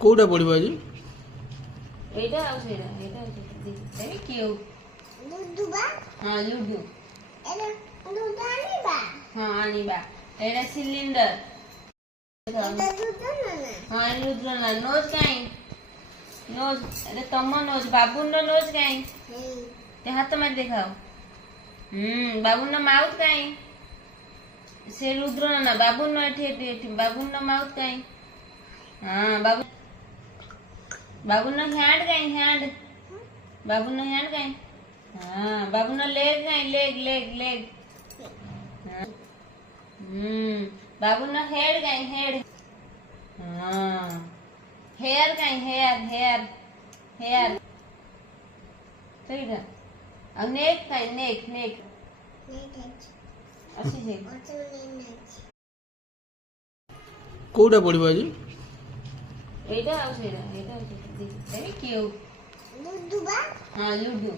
କୋଉଟା ପଡିବ ଆଜି? ଏଇଟା ଆଉ ସେଇଟା ଏଇଟା ଦେଖି କେଉ ଲୁଡୁ ବା ହଁ ଲୁଡୁ ଏଟା ଲୁଡୁ ଆଣିବା ହଁ ଆଣିବା ଏଇଟା ସିଲିଣ୍ଡର ଏଟା ଲୁଡୁ ନା ହଁ ଲୁଡୁ ନା ନୋଜ କାଇଁ ନୋଜ ଏଟା ତମ ନୋଜ ବାବୁନ ନୋଜ କାଇଁ ते हाथ मार देखाओ बाबू ना माउथ काई से रुद्र ना बाबू ना एठी बाबू ना माउथ काई हां बाबू ना हैंड काई हैंड बाबू ना हैंड काई हां बाबू ना लेग काई लेग लेग लेग हां बाबू ना हेड काई हेड हां हेयर काई हेयर हेयर हेयर सही है अब नेक काय नेक नेक अशी हे କୋଉଟା ପଡିବ ଆଜି? ଏଇଟା ଆଉ ସେଇଟା ଏଇଟା ଦେଖି କେଉ ଲୁଡୁ ବା ହଁ ଲୁଡୁ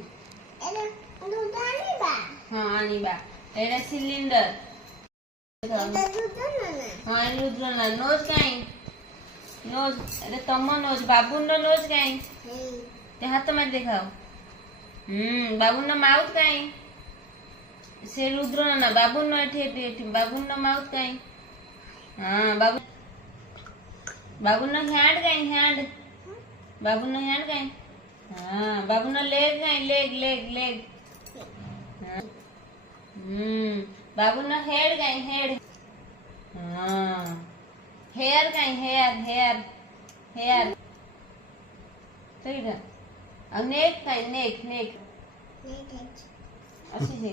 ଏଟା ଲୁଡୁ ଆଣିବା ହଁ ଆଣିବା ଏଇଟା ସିଲିଣ୍ଡର ଏଟା ଲୁଡୁ ନା ହଁ ଲୁଡୁ ନା ନୋଜ କାଇଁ ନୋଜ ଏଟା ତମ ନୋଜ ବାବୁ ନା ନୋଜ କାଇଁ ते हाथ मार देखाओ बाबू ना माउथ काई से रुद्र ना बाबू ना एठी बाबू ना माउथ काई हां बाबू ना हैंड काई हैंड बाबू ना हैंड काई हां बाबू ना लेग काई लेग लेग लेग हां बाबू ना हेड काई हेड हां हेयर काई हेयर हेयर हेयर सही है अब नेक काई नेक नेक अशी हे